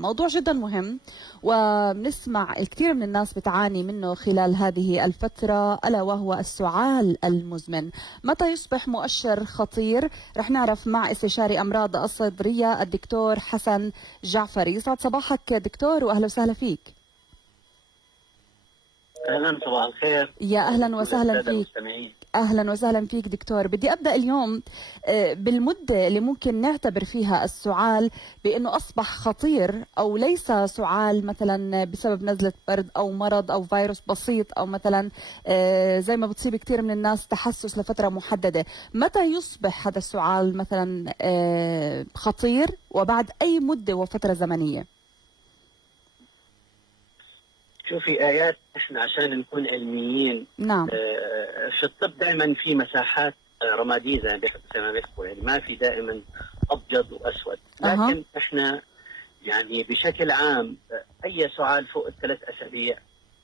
موضوع جدا مهم وبنسمع الكثير من الناس بتعاني منه خلال هذه الفترة، ألا وهو السعال المزمن. متى يصبح مؤشر خطير؟ رح نعرف مع استشاري أمراض الصدرية الدكتور حسن جعفري. يسعد صباحك دكتور وأهلا وسهلا فيك. اهلا، صباح الخير. يا أهلا وسهلا فيك. المستمعين. أهلا وسهلا فيك دكتور. بدي أبدأ اليوم بالمدة اللي ممكن نعتبر فيها السعال بأنه أصبح خطير، أو ليس سعال مثلا بسبب نزلة برد أو مرض أو فيروس بسيط، أو مثلا زي ما بتصيب كثير من الناس تحسس لفترة محددة. متى يصبح هذا السعال مثلا خطير، وبعد أي مدة وفترة زمنية؟ شوفي آيات، احنا عشان نكون علميين نعم. في الطب دائما في مساحات رمادية زي ما بيحكوا، يعني ما في دائما أبيض وأسود، لكن احنا يعني بشكل عام أي سعال فوق الثلاث أسابيع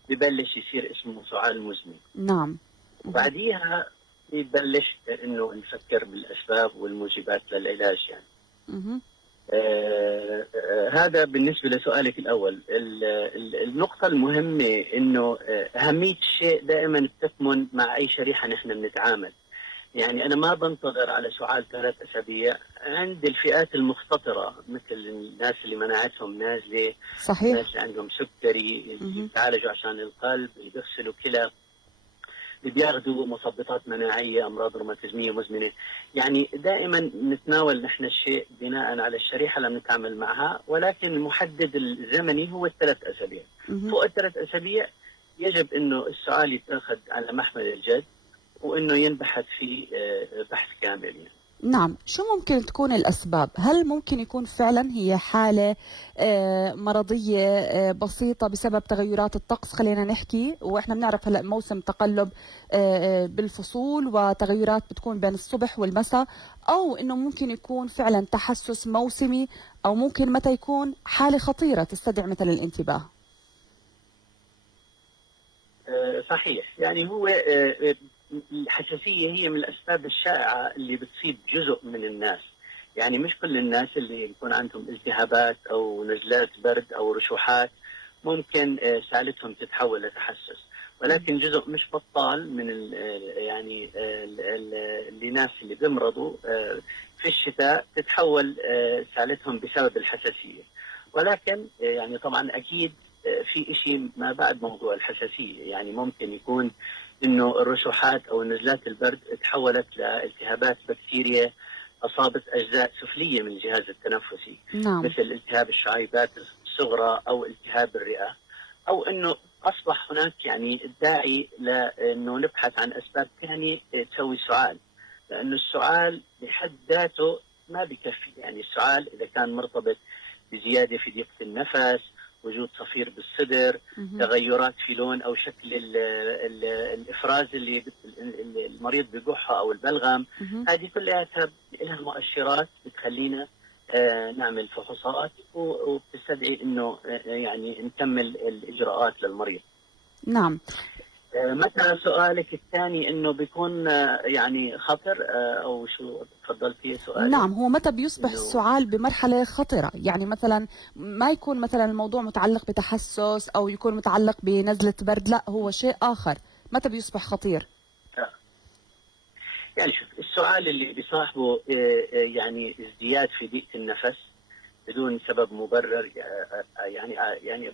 ببلش يصير اسمه سعال مزمن. نعم. وبعديها ببلش إنه نفكر بالأسباب والموجبات للعلاج يعني. هذا بالنسبة لسؤالك الأول. النقطة المهمة إنه أهمية الشيء دائما بتكمن مع أي شريحة نحن بنتعامل. يعني أنا ما بنتظر على سعال 3 أسابيع عند الفئات المختصرة، مثل الناس اللي مناعتهم نازلة، صحيح. الناس اللي عندهم سكري، اللي بيتعالجوا عشان القلب، اللي بيغسلوا كلى، اللي بياخذوا مثبطات مناعيه، امراض روماتيزميه مزمنه. يعني دائما نتناول نحن الشيء بناء على الشريحه اللي بنتعامل معها، ولكن المحدد الزمني هو ال3 أسابيع. فوق ال3 أسابيع يجب انه السؤال يتاخذ على محمل الجد، وانه ينبحث فيه بحث كامل يعني. نعم. شو ممكن تكون الأسباب؟ هل ممكن يكون فعلا هي حالة مرضية بسيطة بسبب تغيرات الطقس؟ خلينا نحكي، وإحنا بنعرف هلأ موسم تقلب بالفصول وتغيرات بتكون بين الصبح والمساء، أو إنه ممكن يكون فعلا تحسس موسمي، أو ممكن متى يكون حالة خطيرة تستدعي مثلا الانتباه؟ صحيح. يعني هو الحساسية هي من الأسباب الشائعة اللي بتصيب جزء من الناس. يعني مش كل الناس اللي يكون عندهم التهابات أو نزلات برد أو رشوحات ممكن سالتهم تتحول لتحسس، ولكن جزء مش بطال من يعني الناس اللي بيمرضوا في الشتاء تتحول سالتهم بسبب الحساسية. ولكن يعني طبعا أكيد في شيء ما بعد موضوع الحساسية. يعني ممكن يكون انه الرشوحات او نزلات البرد تحولت لالتهابات بكتيريا اصابت اجزاء سفليه من الجهاز التنفسي. نعم. مثل التهاب الشعيبات الصغرى او التهاب الرئه، او انه اصبح هناك يعني الداعي لانه نبحث عن اسباب ثانيه تسوي سعال، لانه السعال بحد ذاته ما بكفي. يعني السعال اذا كان مرتبط بزياده في ضيق النفس، وجود صفير بالصدر، تغيرات في لون او شكل الافراز اللي المريض بيقحها او البلغم، هذه كلها لها مؤشرات بتخلينا نعمل فحوصات وبتستدعي انه يعني نكمل الاجراءات للمريض. نعم. مثلا سؤالك الثاني انه بيكون يعني خطر او شو تفضلتي سؤالك؟ نعم. هو متى بيصبح السعال بمرحلة خطرة؟ يعني مثلا ما يكون مثلا الموضوع متعلق بتحسس او يكون متعلق بنزلة برد، لا هو شيء اخر. متى بيصبح خطير؟ يعني شوف، السعال اللي بيصاحبه يعني ازدياد في ضيق النفس بدون سبب مبرر، يعني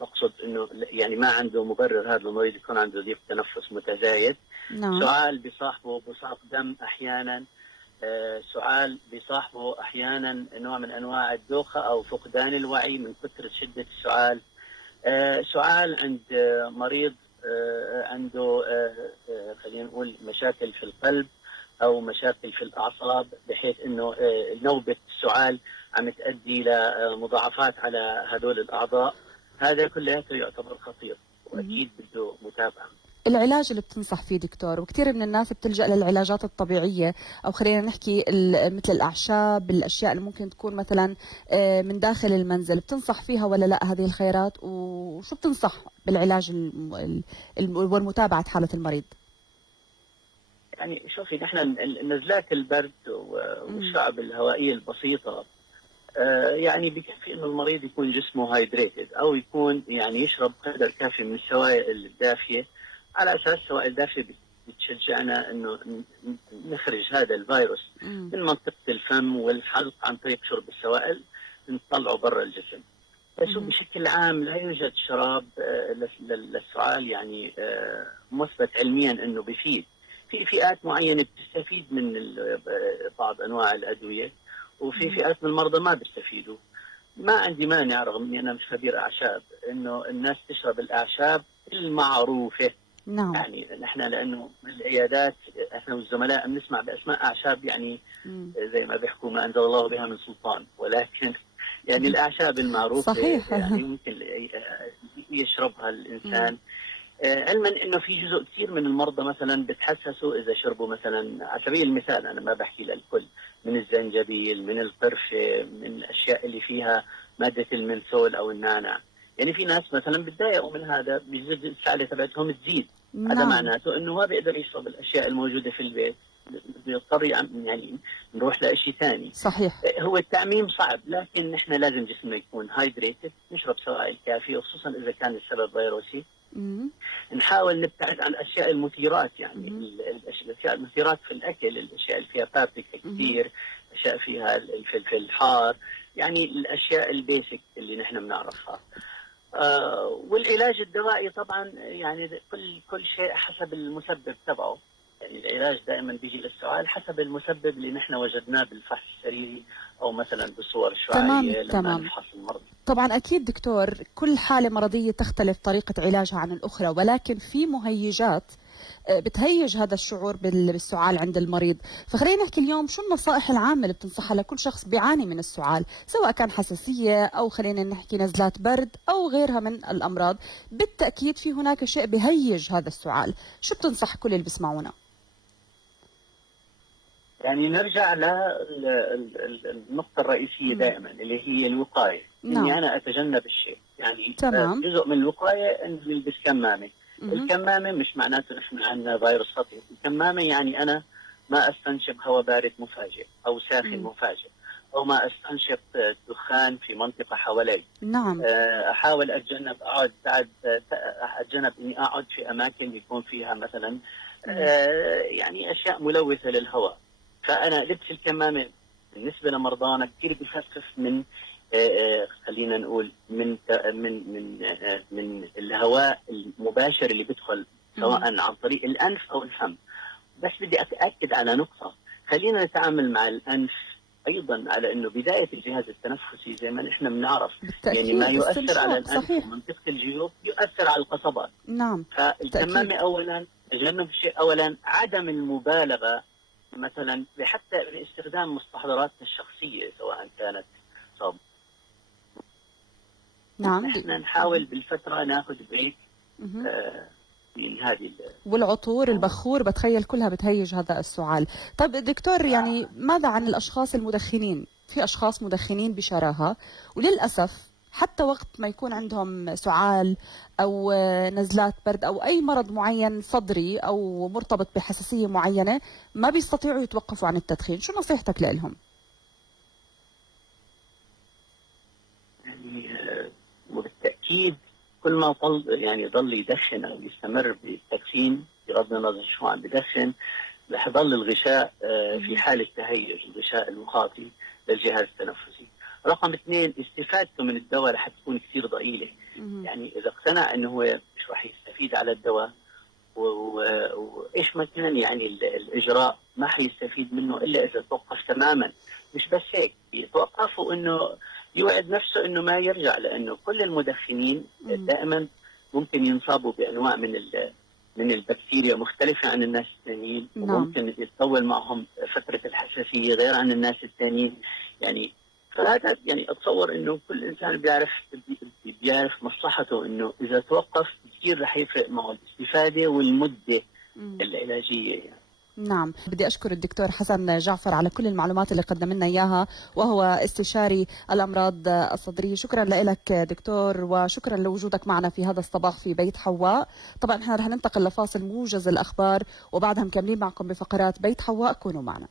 بقصد انه يعني ما عنده مبرر هذا المريض يكون عنده ضيق تنفس متزايد. نعم. سعال بيصاحبه بصاق دم احيانا، سعال بيصاحبه احيانا نوع من انواع الدوخه او فقدان الوعي من كثره شده السعال. سعال عند مريض عنده خلينا نقول مشاكل في القلب او مشاكل في الاعصاب، بحيث انه نوبه السعال عم تؤدي لمضاعفات على هذول الاعضاء، هذا كله يعتبر خطير واكيد بده متابعه. العلاج اللي بتنصح فيه دكتور، وكثير من الناس بتلجأ للعلاجات الطبيعية، أو خلينا نحكي مثل الأعشاب، الأشياء اللي ممكن تكون مثلا من داخل المنزل، بتنصح فيها ولا لا هذه الخيارات؟ وشو بتنصح بالعلاج ومتابعة حالة المريض؟ يعني شوفي، نحن نزلات البرد والشعب الهوائية البسيطة يعني بكفي انه المريض يكون جسمه هايدريتد او يكون يعني يشرب قدر كافي من السوائل الدافيه، على اساس السوائل الدافيه بتشجعنا انه نخرج هذا الفيروس مم. من منطقه الفم والحلق عن طريق شرب السوائل، نطلعه برا الجسم. بس هو مم. بشكل عام لا يوجد شراب للسعال يعني مثبت علميا انه بيفيد. في فئات معينه بتستفيد من بعض انواع الادويه، وفي مم. فئات من المرضى ما بيستفيدوا. ما عندي مانع رغم اني انا مش خبير اعشاب انه الناس تشرب الاعشاب المعروفه. نعم. يعني نحن لانه بالعيادات احنا والزملاء بنسمع باسماء اعشاب يعني مم. زي ما بيحكوا ما انزل الله بها من سلطان، ولكن يعني الاعشاب المعروفه صحيح. يعني ممكن يشربها مم. الانسان. علما انه في جزء كثير من المرضى مثلا بتحسسوا اذا شربوا مثلا، على سبيل المثال انا ما بحكي للكل، من الزنجبيل، من القرفه، من الاشياء اللي فيها ماده المنثول او النعناع. يعني في ناس مثلا بتضايقوا من هذا، بيزيد السعاده تبعتهم تزيد. هذا نعم. معناته انه ما بيقدر يشرب الاشياء الموجوده في البيت، بيضطر يعني نروح لشيء ثاني. صحيح. هو التعميم صعب، لكن نحن لازم جسمنا يكون هايدريتد، نشرب سوائل كافيه، وخصوصا اذا كان السبب فيروسي. مم. نحاول نبتعد عن الاشياء المثيرات، يعني مم. الاشياء المثيرات في الاكل، الاشياء اللي فيها بابريكا مم. كثير، اشياء فيها الفلفل الحار، يعني الاشياء البيسك اللي نحن بنعرفها. والعلاج الدوائي طبعا يعني كل شيء حسب المسبب تبعه. يعني العلاج دائما بيجي للسؤال حسب المسبب اللي نحن وجدناه بالفحص السريري او مثلا بالصور تمام الشعاعيه لما تمام. نفحص المرضى. طبعا أكيد دكتور، كل حالة مرضية تختلف طريقة علاجها عن الأخرى، ولكن في مهيجات بتهيج هذا الشعور بالسعال عند المريض. فخلينا نحكي اليوم شو النصائح العامة اللي بتنصحها لكل شخص بيعاني من السعال، سواء كان حساسية أو خلينا نحكي نزلات برد أو غيرها من الأمراض. بالتأكيد في هناك شيء بيهيج هذا السعال. شو بتنصح كل اللي بيسمعونا؟ يعني نرجع للنقطة الرئيسية مم. دائما اللي هي الوقاية، نعم. إني أنا أتجنب الشيء. يعني تمام. جزء من الوقاية إنه نلبس كمامة. مهم. الكمامة مش معناته نحن عندنا فيروس خطير، الكمامة يعني أنا ما أستنشق هواء بارد مفاجئ أو ساخن مم. مفاجئ، أو ما أستنشق دخان في منطقة حوالي. نعم. أحاول أتجنب أقعد بعد، أتجنب إني أقعد في أماكن يكون فيها مثلا مم. يعني أشياء ملوثة للهواء. فانا لبس الكمامه بالنسبه لمرضانا كثير بخفف من خلينا نقول من الهواء المباشر اللي بيدخل مم. سواء عن طريق الانف او الفم. بس بدي اتاكد على نقطه، خلينا نتعامل مع الانف ايضا على انه بدايه الجهاز التنفسي زي ما نحن بنعرف. يعني ما بالتأكيد يؤثر على استنشاق. الانف صحيح. ومنطقه الجيوب يؤثر على القصبات. نعم. بالتأكيد. فالكمامه اولا، تجنب الشيء اولا، عدم المبالغه مثلا حتى باستخدام مستحضراتنا الشخصيه سواء كانت صاب. نعم. نحن نحاول بالفتره ناخذ بريك مهم. من هذه والعطور الامور. البخور بتخيل كلها بتهيج هذا السعال. طيب دكتور، يعني ماذا عن الأشخاص المدخنين؟ في أشخاص مدخنين بشراهة، وللأسف حتى وقت ما يكون عندهم سعال أو نزلات برد أو أي مرض معين صدري أو مرتبط بحساسية معينة، ما بيستطيعوا يتوقفوا عن التدخين. شو نصيحتك لهم؟ يعني وبالتاكيد كل ما ضل يدخن او يستمر بالتدخين بغض النظر شو عم بدخن، رح يضل الغشاء في مهم. حاله تهيج، الغشاء المخاطي للجهاز التنفسي. رقم اثنين، استفادته من الدواء رح تكون كثير ضئيله. مهم. يعني اذا اقتنع انه هو مش رح يستفيد على الدواء وايش مثلا يعني الاجراء ما حيستفيد منه الا اذا توقف تماما. مش بس هيك، يتوقف وانه يوعد نفسه انه ما يرجع، لانه كل المدخنين مهم. دائما ممكن ينصابوا بانواع من البكتيريا مختلفه عن الناس الثانيين، نعم. وممكن يتطول معهم فتره الحساسيه غير عن الناس الثانيين. يعني فهذا يعني اتصور انه كل انسان بيعرف مصلحته، انه اذا توقف كثير رح يفرق معه الاستفاده والمده مم. العلاجيه يعني. نعم. بدي أشكر الدكتور حسن جعفر على كل المعلومات اللي قدم لنا إياها، وهو استشاري الأمراض الصدرية. شكرا لك دكتور، وشكرا لوجودك معنا في هذا الصباح في بيت حواء. طبعا احنا رح ننتقل لفاصل موجز الأخبار، وبعدها مكملين معكم بفقرات بيت حواء. كونوا معنا.